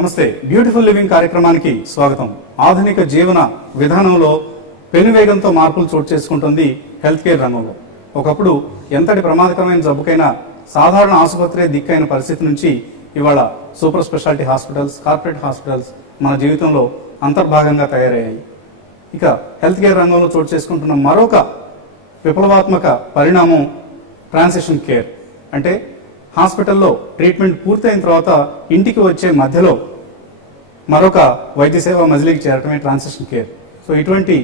నమస్తే. Beautiful living కార్యక్రమానికి స్వాగతం. ఆధునిక జీవన విధానంలో పెనువేగంతో మార్పులు చోటు చేసుకుంటుంది హెల్త్ కేర్ రంగంలో. ఒకప్పుడు ఎంతటి ప్రమాదకరమైన జబ్బుకైనా సాధారణ ఆసుపత్రి దిక్కైన పరిస్థితి నుంచి ఇవాళ super speciality hospitals, corporate hospitals మన జీవితంలో అంతర్భాగంగా తయారయ్యాయి. ఇక హెల్త్ కేర్ రంగంలో చోటు చేసుకుంటున్న మరొక విప్లవాత్మక పరిణామం ట్రాన్సిషన్ కేర్. అంటే హాస్పిటల్లో ట్రీట్మెంట్ పూర్తయిన తర్వాత ఇంటికి వచ్చే మధ్యలో మరొక వైద్య సేవ మజిలీకి చేరటమే ట్రాన్సిషన్ కేర్. సో ఇటువంటి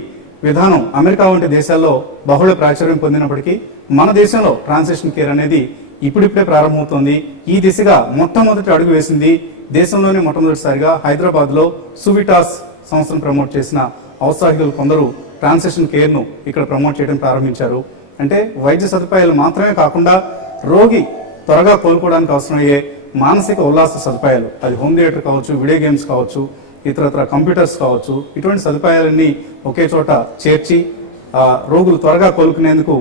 విధానం అమెరికా వంటి దేశాల్లో బహుళ ప్రాచుర్యం పొందినప్పటికీ మన దేశంలో ట్రాన్సిషన్ కేర్ అనేది ఇప్పుడిప్పుడే ప్రారంభమవుతోంది. ఈ దిశగా మొట్టమొదటి అడుగు వేసింది దేశంలోనే మొట్టమొదటిసారిగా హైదరాబాద్లో సువిటాస్ సంస్థను ప్రమోట్ చేసిన ఔత్సాహికులు కొందరు ట్రాన్సిషన్ కేర్ను ఇక్కడ ప్రమోట్ చేయడం ప్రారంభించారు. అంటే వైద్య సదుపాయాలు మాత్రమే కాకుండా రోగి త్వరగా కోలుకోవడానికి అవసరమయ్యే మానసిక ఉల్లాస సదుపాయాలు, అది హోమ్ థియేటర్ కావచ్చు, వీడియో గేమ్స్ కావచ్చు, ఇతరత్ర కంప్యూటర్స్ కావచ్చు, ఇటువంటి సదుపాయాలన్నీ ఒకే చోట చేర్చి రోగులు త్వరగా కోలుకునేందుకు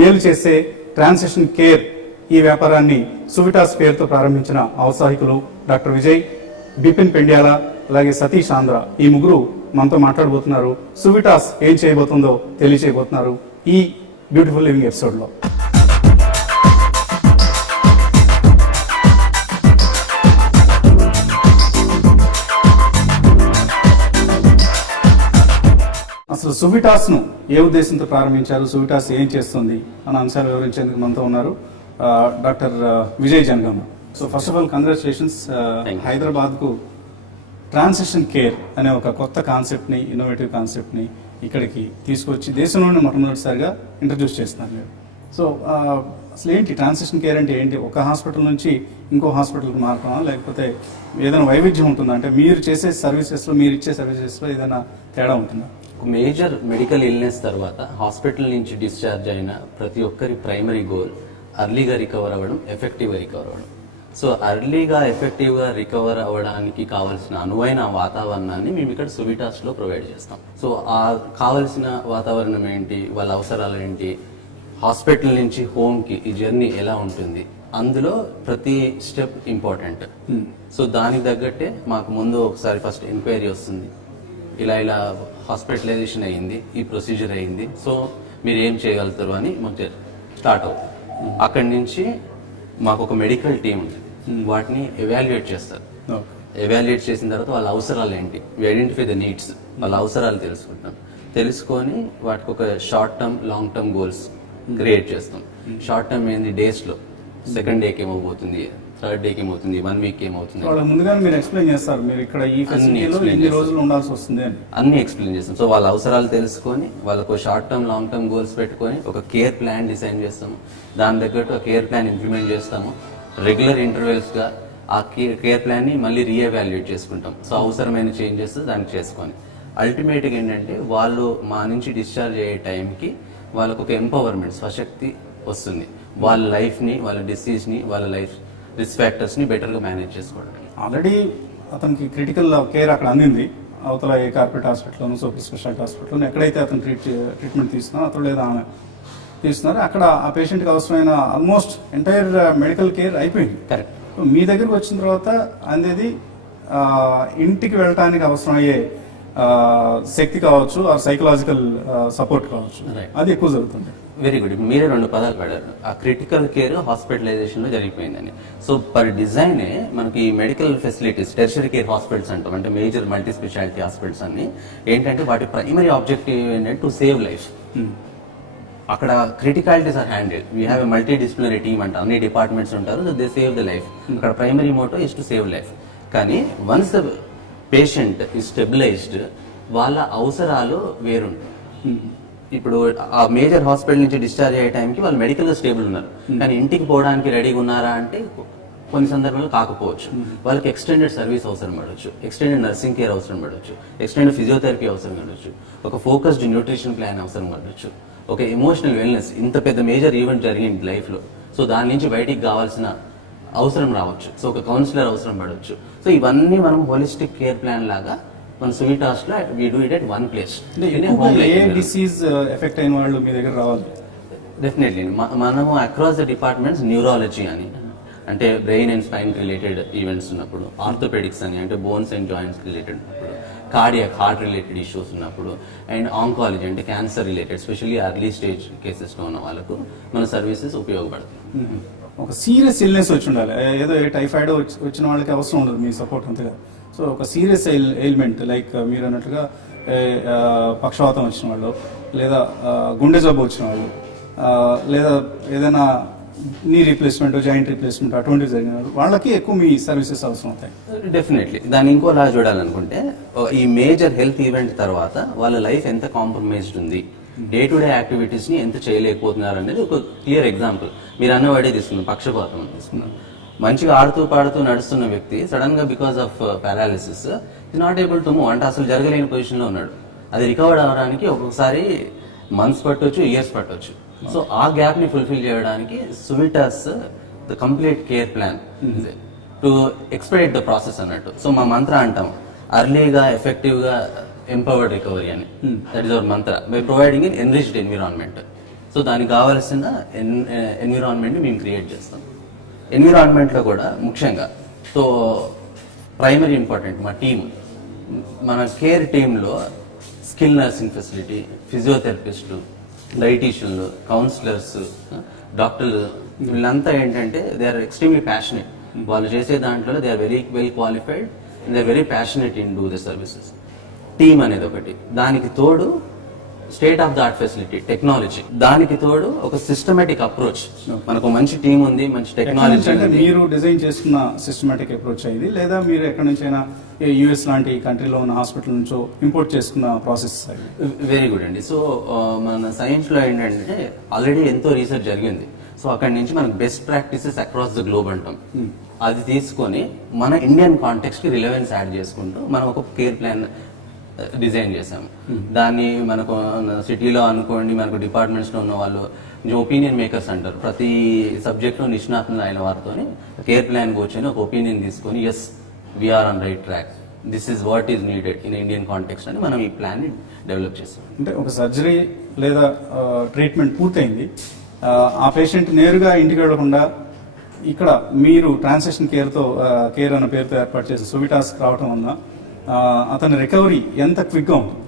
మేలు చేసే ట్రాన్సిషన్ కేర్ ఈ వ్యాపారాన్ని సువిటాస్ పేరుతో ప్రారంభించిన ఔత్సాహికులు డాక్టర్ విజయ్, బిపిన్ పెండ్యాల, అలాగే సతీష్ ఆంధ్ర, ఈ ముగ్గురు మనతో మాట్లాడబోతున్నారు. సువిటాస్ ఏం చేయబోతుందో తెలియచేయబోతున్నారు ఈ బ్యూటిఫుల్ లివింగ్ ఎపిసోడ్లో. అసలు సువిటాస్ ను ఏ ఉద్దేశంతో ప్రారంభించారు, సువిటాస్ ఏం చేస్తుంది అన్న అంశాలు వివరించేందుకు మనతో ఉన్నారు doctor Vijay Janagama. So first of all congratulations. Hyderabad కు ట్రాన్సిషన్ కేర్ అనే ఒక కొత్త కాన్సెప్ట్ ని, ఇన్నోవేటివ్ కాన్సెప్ట్ ని ఇక్కడికి తీసుకొచ్చి దేశంలోనే మొట్టమొదటిసారిగా ఇంట్రడ్యూస్ చేస్తున్నారు మీరు. సో అసలు ఏంటి ట్రాన్సిషన్ కేర్ అంటే ఏంటి? ఒక హాస్పిటల్ నుంచి ఇంకో హాస్పిటల్కి మారటమా, లేకపోతే ఏదైనా వైవిధ్యం ఉంటుందా? అంటే మీరు చేసే సర్వీసెస్లో, మీరు ఇచ్చే సర్వీసెస్లో ఏదైనా తేడా ఉంటుందా? మేజర్ మెడికల్ ఇల్నెస్ తర్వాత హాస్పిటల్ నుంచి డిశ్చార్జ్ అయిన ప్రతి ఒక్కరి ప్రైమరీ గోల్ అర్లీగా రికవర్ అవ్వడం, ఎఫెక్టివ్గా రికవర్ అవ్వడం. సో అర్లీగా ఎఫెక్టివ్గా రికవర్ అవ్వడానికి కావాల్సిన అనువైన వాతావరణాన్ని మేము ఇక్కడ సువిటాస్లో ప్రొవైడ్ చేస్తాం. సో ఆ కావలసిన వాతావరణం ఏంటి, వాళ్ళ అవసరాలు ఏంటి, హాస్పిటల్ నుంచి హోమ్కి ఈ జర్నీ ఎలా ఉంటుంది, అందులో ప్రతి స్టెప్ ఇంపార్టెంట్. సో దానికి తగ్గట్టే మాకు ముందు ఒకసారి ఫస్ట్ ఎంక్వైరీ వస్తుంది. ఇలా హాస్పిటలైజేషన్ అయ్యింది, ఈ ప్రొసీజర్ అయ్యింది, సో మీరు ఏం చేయగలుగుతారు అని మాకు స్టార్ట్ అవుతుంది. అక్కడి నుంచి మాకు ఒక మెడికల్ టీం ఉంది, వాటిని ఎవాల్యుయేట్ చేస్తారు. ఎవాల్యుయేట్ చేసిన తర్వాత వాళ్ళ అవసరాలు ఏంటి, వి ఐడెంటిఫై ద నీడ్స్, వాళ్ళ అవసరాలు తెలుసుకొని వాటికి ఒక short term, long term goals create చేస్తాం. షార్ట్ టర్మ్ ఏంది, డేస్లో సెకండ్ డేకి ఏమవుతుంది, థర్డ్ డేకి ఏమవుతుంది, 1 వీక్ ఏమవుతుంది, ముందుగానే మీరు ఎక్స్ప్లెయిన్ చేస్తారు. మీరు ఇక్కడ ఈ ఫెసిలిటీలో ఎన్ని రోజులు ఉండాల్సి వస్తుంది అని అన్ని ఎక్స్ప్లెయిన్ చేస్తాం. సో వాళ్ళ అవసరాలు తెలుసుకొని వాళ్ళకు short term, long term goals పెట్టుకొని ఒక కేర్ ప్లాన్ డిజైన్ చేస్తాము. దాని తగ్గట్టు ఆ కేర్ ప్లాన్ ఇంప్లిమెంట్ చేస్తాము. రెగ్యులర్ ఇంటర్వెల్స్గా ఆ కేర్ ప్లాన్ని మళ్ళీ రీఎవాల్యుయేట్ చేసుకుంటాం. సో అవసరమైన చేంజెస్ దానికి చేసుకొని అల్టిమేట్గా ఏంటంటే వాళ్ళు మా నుంచి డిశ్చార్జ్ అయ్యే టైంకి వాళ్ళకు ఒక ఎంపవర్మెంట్, స్వశక్తి వస్తుంది. వాళ్ళ లైఫ్ని, వాళ్ళ డిసీజ్ని, వాళ్ళ లైఫ్ రిస్క్ ఫ్యాక్టర్స్ని బెటర్గా మేనేజ్ చేసుకోవడం. ఆల్రెడీ అతనికి క్రిటికల్ కేర్ అక్కడ అందింది. అవతల ఏ కార్పొరేట్ హాస్పిటల్లోనూ, సూపర్ స్పెషాలిటీ హాస్పిటల్లో ఎక్కడైతే అతను ట్రీట్మెంట్ తీసుకున్నారో, అతను లేదా ఆమె తీసుకున్నారో అక్కడ ఆ పేషెంట్కి అవసరమైన ఆల్మోస్ట్ ఎంటైర్ మెడికల్ కేర్ అయిపోయింది. కరెక్ట్. మీ దగ్గరకు వచ్చిన తర్వాత అందేది ఇంటికి వెళ్ళటానికి అవసరమయ్యే శక్తి కావచ్చు, ఆ సైకలాజికల్ సపోర్ట్ కావచ్చు, అది ఎక్కువ జరుగుతుంది. Very good. మీరే 2 పదాలు పడారు, ఆ క్రిటికల్ కేర్ హాస్పిటలైజేషన్ లో జరిగిపోయిందని. సో పర్ డిజైనే మనకి medical facilities, tertiary care hospitals అంటాం, అంటే మేజర్ మల్టీ స్పెషాలిటీ హాస్పిటల్స్ అన్ని ఏంటంటే వాటి ప్రైమరీ ఆబ్జెక్టివ్ ఏంటంటే టు సేవ్ లైఫ్. అక్కడ criticalities are handle. We have a multi disciplinary team అంట, అన్ని డిపార్ట్మెంట్స్ ఉంటారు, so they save the life. అక్కడ primary motto is to save life. కానీ వన్స్ ద పేషెంట్ ఈ స్టెబిలైజ్డ్, వాళ్ళ అవసరాలు వేరుంటాయి. ఇప్పుడు ఆ మేజర్ హాస్పిటల్ నుంచి డిశ్చార్జ్ అయ్యే టైంకి వాళ్ళు మెడికల్గా స్టేబుల్ ఉన్నారు, కానీ ఇంటికి పోవడానికి రెడీగా ఉన్నారా అంటే కొన్ని సందర్భాల్లో కాకపోవచ్చు. వాళ్ళకి ఎక్స్టెండెడ్ సర్వీస్ అవసరం పడవచ్చు, ఎక్స్టెండెడ్ నర్సింగ్ కేర్ అవసరం పడవచ్చు, ఎక్స్టెండెడ్ ఫిజియోథెరపీ అవసరం పడవచ్చు, ఒక ఫోకస్డ్ న్యూట్రిషన్ ప్లాన్ అవసరం పడవచ్చు, ఒక ఎమోషనల్ వెల్నెస్. ఇంత పెద్ద మేజర్ ఈవెంట్ జరిగింది లైఫ్లో, సో దాని నుంచి బయటికి కావాల్సిన అవసరం రావచ్చు, సో ఒక కౌన్సిలర్ అవసరం పడవచ్చు. సో ఇవన్నీ మనం హోలిస్టిక్ కేర్ ప్లాన్ లాగా మన సువిటాస్ లో we do it at one place. ఏ డిసీజ్ ఎఫెక్ట్ అయిన వాళ్ళు మీ దగ్గర రావాలి? డెఫినెట్లీ మనము అక్రాస్ ద డిపార్ట్మెంట్స్ న్యూరాలజీ అని, అంటే brain and spine related events ఉన్నప్పుడు, ఆర్థోపెడిక్స్ అని అంటే బోన్స్ అండ్ జాయింట్స్ రిలేటెడ్ ఉన్నప్పుడు, కార్డియాక్ హార్ట్ రిలేటెడ్ ఇష్యూస్ ఉన్నప్పుడు, అండ్ ఆంకాలజీ అంటే cancer related specially early stage కేసెస్లో ఉన్న వాళ్ళకు మన సర్వీసెస్ ఉపయోగపడుతుంది. ఒక సీరియస్ ఇల్నెస్ వచ్చి ఉండాలి, ఏదో టైఫాయిడ్ వచ్చిన వాళ్ళకి అవసరం ఉండదు మీ సపోర్ట్ అంతగా. సో ఒక సీరియస్ ఎయిల్మెంట్ లైక్ మీరు అన్నట్టుగా పక్షవాతం వచ్చిన వాళ్ళు, లేదా గుండె జబ్బు వచ్చిన వాళ్ళు, లేదా ఏదైనా నీ రీప్లేస్మెంట్ జాయింట్ రీప్లేస్మెంట్ అటువంటివి జరిగిన వాళ్ళకి ఎక్కువ మీ సర్వీసెస్ అవసరం అవుతాయి. డెఫినెట్లీ దాన్ని ఇంకోలా చూడాలనుకుంటే ఈ మేజర్ హెల్త్ ఈవెంట్ తర్వాత వాళ్ళ లైఫ్ ఎంత కాంప్రమైజ్డ్ ఉంది, డే టు డే యాక్టివిటీస్ ని ఎంత చేయలేకపోతున్నారు అనేది ఒక క్లియర్ ఎగ్జాంపుల్. మీరు అన్నవాడే తీసుకున్నాం, పక్షపాతం తీసుకున్నాం. మంచిగా ఆడుతూ పాడుతూ నడుస్తున్న వ్యక్తి సడన్ గా because of paralysis is not able to move, అంటే అసలు జరగలేని పొజిషన్ లో ఉన్నాడు. అది రికవర్ అవడానికి ఒక్కొక్కసారి మంత్స్ పట్టొచ్చు, ఇయర్స్ పట్టొచ్చు. సో ఆ గ్యాప్ ని ఫుల్ఫిల్ చేయడానికి Suvitas the complete care plan to expedite the process అన్నట్టు. సో మా మంత్ర అంటాం అర్లీగా ఎఫెక్టివ్ గా ఎంపవర్డ్ రికవరీ అని. That is our mantra by providing in enriched environment. So దానికి కావాల్సిన ఎన్విరాన్మెంట్ మేము క్రియేట్ చేస్తాం. ఎన్విరాన్మెంట్ లో కూడా ముఖ్యంగా సో ప్రైమరీ ఇంపార్టెంట్ మా టీమ్, మన కేర్ టీంలో స్కిల్ నర్సింగ్ ఫెసిలిటీ, ఫిజియోథెరపిస్టులు, డైటీషియన్లు, కౌన్సిలర్స్, డాక్టర్లు, వీళ్ళంతా ఏంటంటే దే ఆర్ ఎక్స్ట్రీమ్లీ ప్యాషనెట్. వాళ్ళు చేసే దాంట్లో they are very well qualified, they are very passionate in do the services. Team అనేది ఒకటి, దానికి తోడు state of the art facility, technology, దానికి తోడు ఒక సిస్టమేటిక్ అప్రోచ్. మనకు మంచి టీం ఉంది, మంచి టెక్నాలజీ ఉంది. మీరు డిజైన్ చేసుకున్న సిస్టమేటిక్ అప్రోచ్ అయింది, లేదా మీరు ఎక్కడి నుంచైనా యుఎస్ లాంటి కంట్రీలో ఉన్న హాస్పిటల్ నుంచో ఇంపోర్ట్ చేసుకున్న ప్రాసెస్? వెరీ గుడ్ అండి. సో మన సైన్స్ లో ఏంటంటే ఆల్రెడీ ఎంతో రీసెర్చ్ జరిగింది. సో అక్కడి నుంచి మనకు best practices across the globe అంటాం. అది తీసుకొని మన ఇండియన్ కాంటెక్స్ట్ కి రిలవెన్స్ యాడ్ చేసుకుంటూ మనం ఒక కేర్ ప్లాన్ డిజైన్ చేసాము. దాన్ని మనకు సిటీలో అనుకోండి, మనకు డిపార్ట్మెంట్స్ లో ఉన్న వాళ్ళు ఒపీనియన్ మేకర్స్ అంటారు. ప్రతి సబ్జెక్ట్ లో నిష్ణాతులు అయిన వారితో కేర్ ప్లాన్ కూర్చొని ఒక ఒపీనియన్ తీసుకొని as we are on right track, this is what is needed in Indian context అని మనం ఈ ప్లాన్ ని డెవలప్ చేసాం. అంటే ఒక సర్జరీ లేదా ట్రీట్మెంట్ పూర్తయింది, ఆ పేషెంట్ నేరుగా ఇంటికి వెళ్లకుండా ఇక్కడ మీరు ట్రాన్సాక్షన్ కేర్ అన్న పేరుతో ఏర్పాటు చేసి సువిటాస్ రావటం వల్ల అతని రికవరీ ఎంత క్విక్గా ఉంటుంది?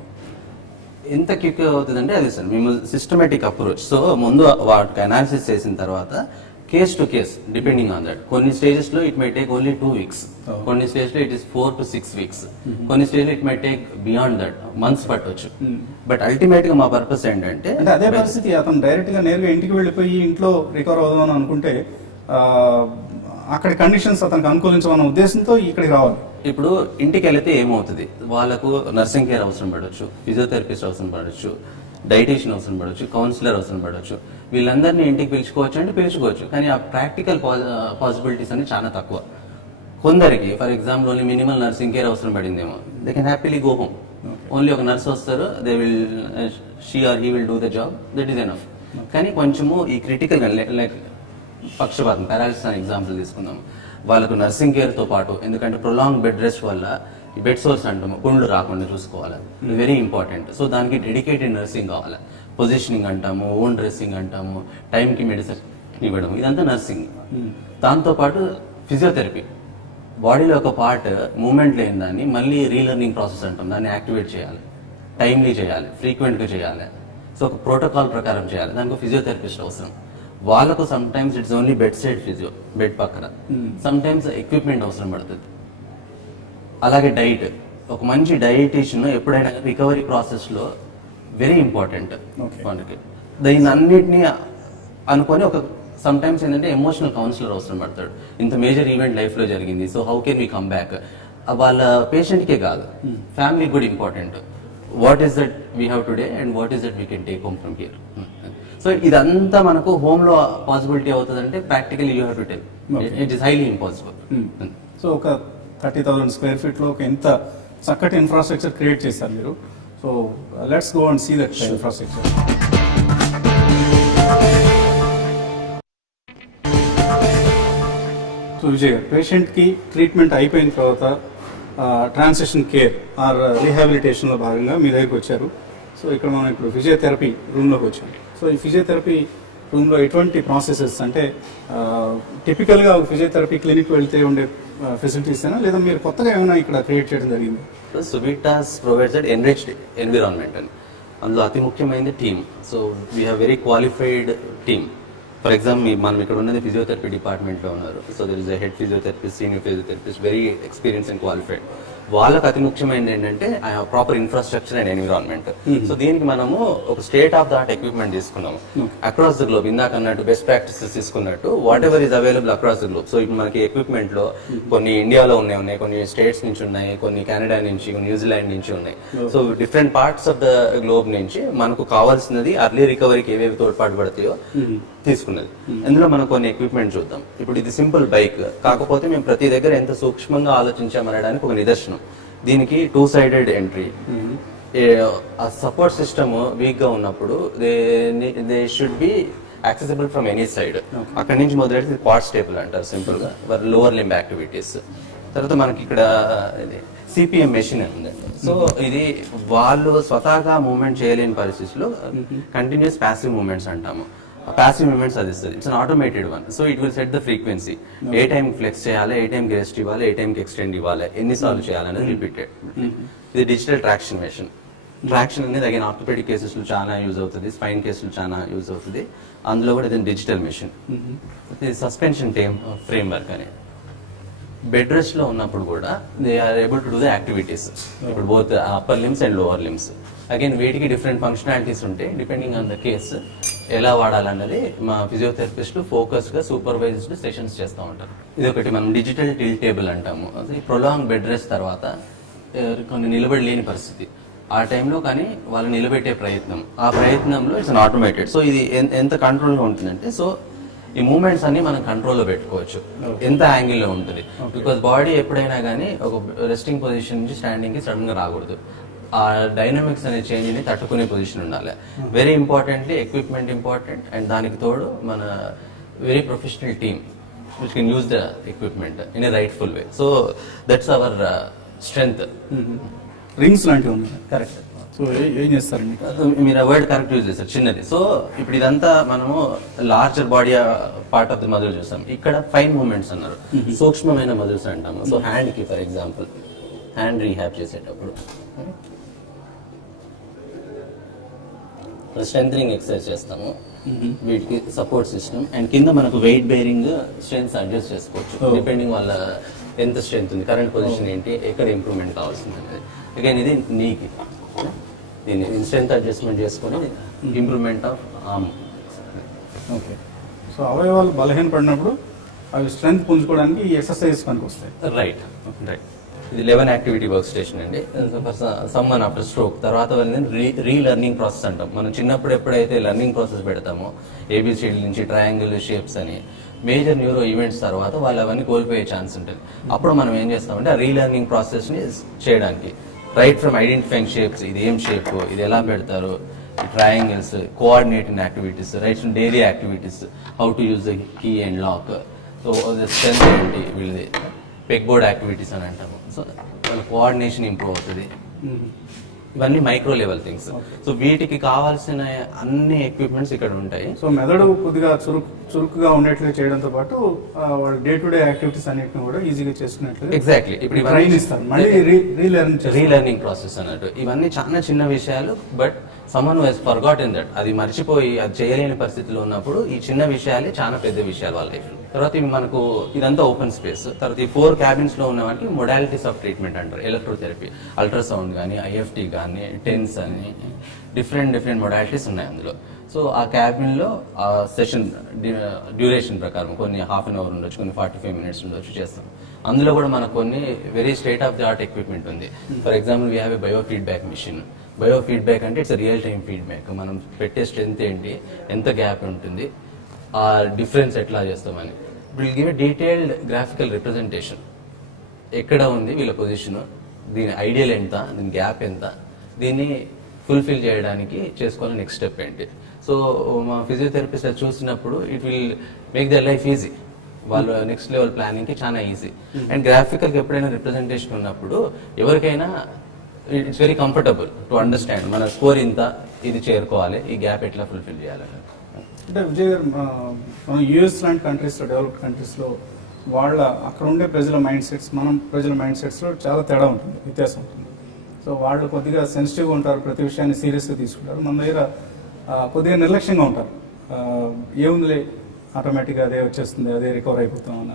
ఎంత క్విక్ అవుతుందంటే అది సార్ మేము సిస్టమేటిక్ అప్రోచ్. సో ముందు వాటికి అనాలిసిస్ చేసిన తర్వాత case to case depending on that, కొన్ని స్టేజెస్ లో it my take only 2 weeks, కొన్ని స్టేజ్ లో ఇట్ ఇస్ 4 to 6 weeks, కొన్ని స్టేజ్ లో it my take beyond that months పట్టొచ్చు. బట్ అల్టిమేట్ గా మా పర్పస్ ఏంటంటే అంటే అదే పరిస్థితి అతను డైరెక్ట్ గా నేరుగా ఇంటికి వెళ్ళిపోయి ఇంట్లో రికవర్ అవుదామని అనుకుంటే అక్కడ కండిషన్స్ అతనికి అనుకూలించమన్న ఉద్దేశంతో ఇక్కడికి రావాలి. ఇప్పుడు ఇంటికి వెళితే ఏమవుతుంది, వాళ్ళకు నర్సింగ్ కేర్ అవసరం పడవచ్చు, ఫిజియోథెరపిస్ట్ అవసరం పడవచ్చు, డైటీషియన్ అవసరం పడవచ్చు, కౌన్సిలర్ అవసరం పడవచ్చు. వీళ్ళందరినీ ఇంటికి పిలుచుకోవచ్చు అంటే పిలుచుకోవచ్చు, కానీ ఆ ప్రాక్టికల్ పాసిబిలిటీస్ అని చాలా తక్కువ. కొందరికి for example only minimal nursing care అవసరం పడిందేమో, they can happily go home. Only ఒక నర్స్ వస్తారు, they will she or he will do the job, that is enough. కానీ కొంచెము ఈ క్రిటికల్ లైక్ పక్షపాతం, పారాలిసిస్ అనే ఎగ్జాంపుల్ తీసుకుందాం. వాళ్ళకు నర్సింగ్ కేర్ తో పాటు, ఎందుకంటే ప్రొలాంగ్ బెడ్ రెస్ట్ వల్ల ఈ బెడ్ సోర్స్ అంటాము, పుండ్లు రాకుండా చూసుకోవాలి, వెరీ ఇంపార్టెంట్. సో దానికి డెడికేటెడ్ నర్సింగ్ కావాలి. పొజిషనింగ్ అంటాము, ఓన్ డ్రెస్సింగ్ అంటాము, టైంకి మెడిసిన్ ఇవ్వడం, ఇదంతా నర్సింగ్. దాంతో పాటు ఫిజియోథెరపీ, బాడీలో ఒక పార్ట్ మూమెంట్ లేని దాన్ని మళ్ళీ రీలర్నింగ్ ప్రాసెస్ అంటాం, దాన్ని యాక్టివేట్ చేయాలి, టైమ్లీ చేయాలి, ఫ్రీక్వెంట్గా చేయాలి. సో ఒక ప్రోటోకాల్ ప్రకారం చేయాలి, దానికి ఫిజియోథెరపిస్ట్ అవసరం. వాళ్ళకు some times it's only bed side physio, bed పక్కన, సమ్ టైమ్స్ ఎక్విప్మెంట్ అవసరం పడుతుంది. అలాగే డైట్, ఒక మంచి డైటీషియన్ ఎప్పుడైనా రికవరీ ప్రాసెస్ లో వెరీ ఇంపార్టెంట్. దీన్ని అన్నిటినీ అనుకొని ఒక సమ్ టైమ్స్ ఏంటంటే ఎమోషనల్ కౌన్సిలర్ అవసరం పడతాడు. ఇంత మేజర్ ఈవెంట్ లైఫ్ లో జరిగింది, so how can we come back. వాళ్ళ పేషెంట్ కే కాదు, ఫ్యామిలీ కూడా important. What is that we have today and what is that we can take home from here. So ఇదంతా మనకు హోమ్ లో పాసిబిలిటీ అవుతుంది అంటే practically you have to tell, it is highly impossible. So ఒక 30,000 square feet లో ఒక ఎంత చక్కటి ఇన్ఫ్రాస్ట్రక్చర్ క్రియేట్ చేశారు మీరు. So let's go and see that infrastructure. So Vijay garu, పేషెంట్కి ట్రీట్మెంట్ అయిపోయిన తర్వాత ట్రాన్సిషన్ కేర్ ఆర్ రీహాబిలిటేషన్లో భాగంగా మీ దగ్గరికి వచ్చారు. సో ఇక్కడ మనం ఇప్పుడు ఫిజియోథెరపీ రూమ్లోకి వచ్చాం. సో ఈ ఫిజియోథెరపీ రూమ్లో ఎటువంటి ప్రాసెసెస్ అంటే టిపికల్గా ఫిజియోథెరపీ క్లినిక్ వెళ్తే ఉండే ఫెసిలిటీస్ అయినా లేదా మీరు కొత్తగా ఏమైనా ఇక్కడ క్రియేట్ చేయడం జరిగింది? Suvitas provides that enriched environment అని. అందులో అతి ముఖ్యమైనది team. So we have very qualified team. For example మనం ఇక్కడ ఉన్నది ఫిజియోథెరపీ డిపార్ట్మెంట్లో ఉన్నారు. So there is a head physiotherapist, senior physiotherapist, very experience and qualified. వాళ్ళకి అతి ముఖ్యమైనది ఏంటంటే proper infrastructure and environment. So దీనికి మనము ఒక state of the art equipment తీసుకున్నాము అక్రాస్ ద గ్లోబ్. ఇందాక అన్నట్టు బెస్ట్ ప్రాక్టీసెస్ తీసుకున్నట్టు whatever is available across the globe. So ఇప్పుడు మనకి ఎక్విప్మెంట్ లో కొన్ని ఇండియాలో ఉన్నాయి, కొన్ని స్టేట్స్ నుంచి ఉన్నాయి, కొన్ని కెనడా నుంచి, కొన్ని న్యూజిలాండ్ నుంచి ఉన్నాయి. So different parts of the globe నుంచి మనకు కావాల్సినది అర్లీ రికవరీకి ఏవేవి తోడ్పాటు పడతాయో తీసుకున్నది. ఇందులో మనం కొన్ని ఎక్విప్మెంట్ చూద్దాం. ఇప్పుడు ఇది సింపుల్ బైక్, కాకపోతే మేము ప్రతి దగ్గర ఎంత సూక్ష్మంగా ఆలోచించామనడానికి ఒక నిదర్శనం. దీనికి 2-sided ఎంట్రీ. ఆ సపోర్ట్ సిస్టమ్ వీక్ గా ఉన్నప్పుడు they should be accessible from any side. అక్కడి నుంచి మొదలెడితే క్వాడ్ స్టేబుల్ అంటారు సింపుల్ గా, లోవర్ లింబ్ యాక్టివిటీస్. తర్వాత మనకి ఇక్కడ సిపిఎం మెషిన్ ఉందండి. సో ఇది వాళ్ళు స్వతహాగా మూవ్మెంట్ చేయలేని పరిస్థితుల్లో కంటిన్యూస్ ప్యాసివ్ మూవ్మెంట్స్ అంటాము. ప్యాసివ్ మూవ్మెంట్స్ అది ఇస్తుంది. It's an automated one. So it will set the frequency. ఏ టైం ఫ్లెక్స్ చేయాలి, ఏ టైం రెస్ట్ ఇవ్వాలి, ఏ టైంకి ఎక్స్టెండ్ ఇవ్వాలి, ఎన్నిసార్లు చేయాలనేది రిపీటెడ్. ఇది డిజిటల్ ట్రాక్షన్ మెషిన్. ట్రాక్షన్ అనేది అగైన్ ఆర్థోపెడిక్ కేసెస్ లో చాలా యూజ్ అవుతుంది, స్పైన్ కేసులు చాలా యూజ్ అవుతుంది. అందులో కూడా ఇది డిజిటల్ మెషిన్. ఇది సస్పెన్షన్ ఫ్రేమ్ వర్క్ అని. బెడ్ రెస్ట్ లో ఉన్నప్పుడు కూడా they are able to do the activities. ఇప్పుడు both upper limbs and lower limbs. Again వీటికి డిఫరెంట్ ఫంక్షనాలిటీస్ ఉంటాయి. డిపెండింగ్ ఆన్ ద కేసు ఎలా వాడాలన్నది మా ఫిజియోథెరపిస్టులు ఫోకస్ గా సూపర్వైజ్డ్ సెషన్స్ చేస్తూ ఉంటారు. ఇది ఒకటి మనం డిజిటల్ టిల్ టేబుల్ అంటాము. అది ప్రొలాంగ్ బెడ్ రెస్ట్ తర్వాత కొన్ని నిలబడలేని పరిస్థితి, ఆ టైంలో కానీ వాళ్ళు నిలబెట్టే ప్రయత్నం, ఆ ప్రయత్నంలో ఇట్స్ అన్ ఆటోమేటెడ్. సో ఇది ఎంత కంట్రోల్గా ఉంటుందంటే, సో ఈ మూమెంట్స్ అన్ని మనం కంట్రోల్లో పెట్టుకోవచ్చు, ఎంత యాంగిల్లో ఉంటుంది. బికాస్ బాడీ ఎప్పుడైనా కానీ ఒక రెస్టింగ్ పొజిషన్ నుంచి స్టాండింగ్ కి సడన్ గా రాకూడదు. ఆ డైనమిక్స్ అనే చేంజ్ ని తట్టుకునే పొజిషన్ ఉండాలి. Very importantly equipment important, and దానికి తోడు మన very professional team which can use the equipment in a rightful way. So that's our strength. Rings లాంటివి ఉన్నాయి. కరెక్ట్. సో ఏం చేస్తారండి? మీరు ఆ వర్డ్ కరెక్ట్ యూజ్ చేస్తారు, చిన్నది. సో ఇప్పుడు ఇదంతా మనము larger body part of the muscle చూస్తాం. ఇక్కడ ఫైన్ మూమెంట్స్ అన్నారు, సూక్ష్మమైన మజిల్స్ అంటాము. సో హ్యాండ్ కి ఫర్ ఎగ్జాంపుల్ హ్యాండ్ రీహాబ్ చేసేటప్పుడు స్ట్రెంథనింగ్ ఎక్సర్సైజ్ చేస్తాము. వీటికి సపోర్ట్ సిస్టమ్, అండ్ కింద మనకు వెయిట్ బేరింగ్ స్ట్రెంగ్త్ అడ్జస్ట్ చేసుకోవచ్చు డిపెండింగ్ వాళ్ళ ఎంత స్ట్రెంత్ ఉంది, కరెంట్ పొజిషన్ ఏంటి, ఎక్కడ ఇంప్రూవ్మెంట్ కావాల్సింది అనేది. అగైన్ ఇది నీకి దీన్ని స్ట్రెంత్ అడ్జస్ట్మెంట్ చేసుకొని improvement of arm. Okay. So అవయవాలు బలహీనపడినప్పుడు అవి స్ట్రెంత్ పుంజుకోవడానికి ఈ ఎక్సర్సైజ్ పనికి వస్తాయి. Right right. ఇది 11 యాక్టివిటీ వర్క్ స్టేషన్ అండి. సమ్మన్ ఆఫ్టర్ స్ట్రోక్ తర్వాత రీలెర్నింగ్ ప్రాసెస్ అంటాం. మనం చిన్నప్పుడు ఎప్పుడైతే లెర్నింగ్ ప్రాసెస్ పెడతామో ఏబిసిడి నుంచి ట్రయాంగిల్ షేప్స్ అని మేజర్ న్యూరో ఈవెంట్స్ తర్వాత వాళ్ళు అవన్నీ కోల్పోయే ఛాన్స్ ఉంటుంది. అప్పుడు మనం ఏం చేస్తామంటే ఆ రీలెర్నింగ్ ప్రాసెస్ ని చేయడానికి రైట్ ఫ్రమ్ ఐడెంటిఫైయింగ్ షేప్స్, ఇది ఏం షేప్, ఇది ఎలా పెడతారు, triangles, coordinating activities, right from daily activities, how to use the key and lock, so strength ఏంటి వీళ్ళది, పెగ్ బోర్డ్ యాక్టివిటీస్ అని అంటాము. సో వాళ్ళ కోఆర్డినేషన్ ఇంప్రూవ్ అవుతుంది. ఇవన్నీ మైక్రో లెవెల్ థింగ్స్. సో వీటికి కావాల్సిన అన్ని ఎక్విప్మెంట్స్ ఇక్కడ ఉంటాయి. సో మెదడు కొద్దిగా చురుకుగా ఉండేట్లు చేయడంతో పాటు వాళ్ళ డే టు డే యాక్టివిటీస్ అన్నిటిని కూడా ఈజీగా చేసుకున్నట్లు ఎగ్జాక్ట్లీ ఇప్పుడు ట్రైన్ ఇస్తారు. మళ్ళీ రీలెర్నింగ్ ప్రాసెస్ అన్నట్టు ఇవన్నీ చాలా చిన్న విషయాలు, but someone has forgotten that, అది మర్చిపోయి అది చేయలేని పరిస్థితిలో ఉన్నప్పుడు ఈ చిన్న విషయాలే చాలా పెద్ద విషయాలు వాళ్ళ లైఫ్ లో. తర్వాత ఇవి మనకు ఇదంతా ఓపెన్ స్పేస్. తర్వాత ఈ 4 క్యాబిన్స్ లో ఉన్న వాటికి మొడాలిటీస్ ఆఫ్ ట్రీట్మెంట్ అంటారు. ఎలక్ట్రోథెరపీ, అల్ట్రాసౌండ్ కానీ, ఐఎఫ్టీ కానీ, టెన్స్ అని డిఫరెంట్ మొడాలిటీస్ ఉన్నాయి అందులో. సో ఆ క్యాబిన్ లో ఆ సెషన్ డ్యూరేషన్ ప్రకారం కొన్ని హాఫ్ అన్ అవర్ ఉండొచ్చు, కొన్ని 45 మినిట్స్ ఉండొచ్చు చేస్తాం. అందులో కూడా మనకు కొన్ని very state of the art equipment ఉంది. For example we have a bio feedback machine. Bio feedback అంటే ఇట్స్ రియల్ టైమ్ ఫీడ్బ్యాక్. మనం పెట్టే స్ట్రెంత్ ఏంటి, ఎంత గ్యాప్ ఉంటుంది, ఆ డిఫరెన్స్ ఎట్లా చేస్తామని. Will give a detailed graphical representation. ఎక్కడ ఉంది వీళ్ళ పొజిషన్, దీని ఐడియల్ ఎంత, దీని గ్యాప్ ఎంత, దీన్ని ఫుల్ఫిల్ చేయడానికి చేసుకోవాలి నెక్స్ట్ స్టెప్ ఏంటి. సో మా ఫిజియోథెరపిస్ట్ చూసినప్పుడు it will make their life easy. వాళ్ళు నెక్స్ట్ లెవెల్ ప్లానింగ్ కి చాలా ఈజీ. అండ్ గ్రాఫికల్ ఎప్పుడైనా రిప్రజెంటేషన్ ఉన్నప్పుడు ఎవరికైనా it's very comfortable to understand మన స్కోర్ ఇంత, ఇది చేరుకోవాలి, ఈ గ్యాప్ ఎట్లా ఫుల్ఫిల్ చేయాలని. అంటే విజయ్ గారు, మనం యూఎస్ లాంటి కంట్రీస్లో, డెవలప్డ్ కంట్రీస్లో వాళ్ళ అక్కడ ఉండే ప్రజల మైండ్ సెట్స్, మనం ప్రజల మైండ్ సెట్స్లో చాలా తేడా ఉంటుంది, వ్యత్యాసం ఉంటుంది. సో వాళ్ళు కొద్దిగా సెన్సిటివ్గా ఉంటారు, ప్రతి విషయాన్ని సీరియస్గా తీసుకుంటారు. మన దగ్గర కొద్దిగా నిర్లక్ష్యంగా ఉంటారు. ఏముందిలే, ఆటోమేటిక్గా అదే వచ్చేస్తుంది, అదే రికవర్ అయిపోతాం అన్న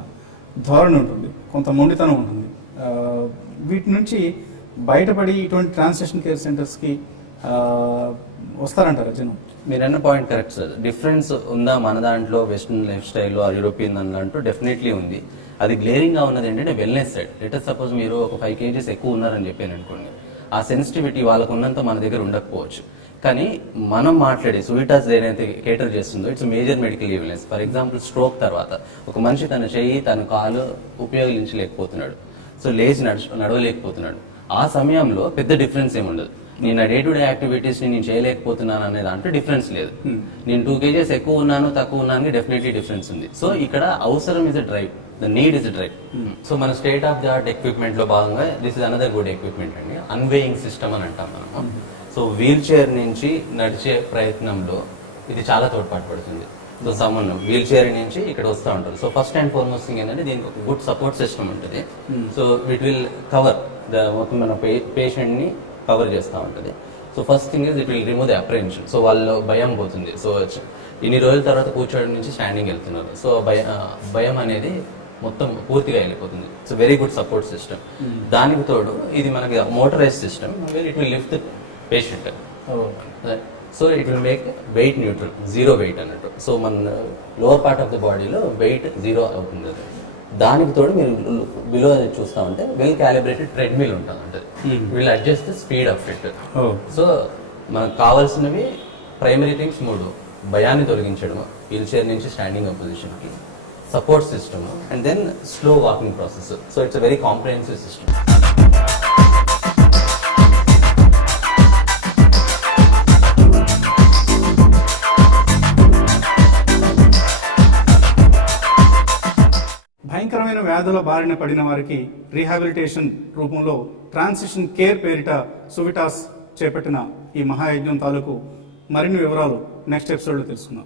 ధోరణి ఉంటుంది, కొంత మొండితనం ఉంటుంది. వీటి నుంచి బయటపడి ఇటువంటి ట్రాన్స్లేషన్ కేర్ సెంటర్స్కి వస్తారంటారా జనం? మీరు అన్న పాయింట్ కరెక్ట్ సార్. డిఫరెన్స్ ఉందా మన దాంట్లో western life style or European దాంట్లో? డెఫినెట్లీ ఉంది. అది గ్లేరింగ్ గా ఉన్నది ఏంటంటే wellness side. Let us suppose మీరు ఒక 5 kgs ఎక్కువ ఉన్నారని చెప్పాను అనుకోండి, ఆ సెన్సిటివిటీ వాళ్ళకు ఉన్నంత మన దగ్గర ఉండకపోవచ్చు. కానీ మనం మాట్లాడే సువిటాస్ ఏదైతే కేటర్ చేస్తుందో it's major medical illness. For example stroke తర్వాత ఒక మనిషి తన చెయ్యి తన కాలు ఉపయోగించలేకపోతున్నాడు, సో లేచి నడవలేకపోతున్నాడు. ఆ సమయంలో పెద్ద డిఫరెన్స్ ఏముండదు. నేను డే టు డే యాక్టివిటీస్ ని నేను చేయలేకపోతున్నాను అనే దాంట్లో డిఫరెన్స్ లేదు. నేను 2 kgs ఎక్కువ ఉన్నాను తక్కువ ఉన్నాను డెఫినెట్లీ డిఫరెన్స్ ఉంది. సో ఇక్కడ అవసరం is a drive, the need is a drive. So మన state of the art equipment లో భాగంగా this is another good equipment అండి, అన్వేయింగ్ సిస్టమ్ అని అంటాం మనము. సో వీల్ చైర్ నుంచి నడిచే ప్రయత్నంలో ఇది చాలా తోడ్పాటు పడుతుంది. సో సమ్మన్ వీల్ చైర్ నుంచి ఇక్కడ వస్తూ ఉంటారు. So first and foremost thing ఏంటంటే దీనికి ఒక గుడ్ సపోర్ట్ సిస్టమ్ ఉంటుంది. So it will cover the మొత్తం మన పేషెంట్ ని కవర్ చేస్తూ ఉంటుంది. So first thing is it will remove the apprehension. So వాళ్ళు భయం పోతుంది. సో ఇన్ని రోజుల తర్వాత కూర్చోవడం నుంచి స్టాండింగ్ వెళ్తున్నారు. సో భయం అనేది మొత్తం పూర్తిగా వెళ్ళిపోతుంది. So very good support system. దానికి తోడు ఇది మనకి motorize system, it will lift patient. So it will make weight neutral, zero weight అన్నట్టు. సో మన లోవర్ పార్ట్ ఆఫ్ ద బాడీలో వెయిట్ జీరో అవుతుంది. దానికి తోడు మీరు బిలో చూస్తా ఉంటే వెల్ క్యాలిబ్రేటెడ్ ట్రెడ్మిల్ ఉంటుంది అంటే will adjust speed of it. So మనకు కావాల్సినవి ప్రైమరీ థింగ్స్ 3: భయాన్ని తొలగించడం, వీల్ చైర్ నుంచి స్టాండింగ్ పొజిషన్ కి, support system, and then slow walking process. So it's a very comprehensive system. భయంకరమైన వ్యాధుల బారిన పడిన వారికి రీహాబిలిటేషన్ రూపంలో ట్రాన్సిషన్ కేర్ పేరిట సువిటాస్ చేపట్టిన ఈ మహాయజ్ఞం తాలూకు మరిన్ని వివరాలు నెక్స్ట్ ఎపిసోడ్లో తెలుసుకుందాం.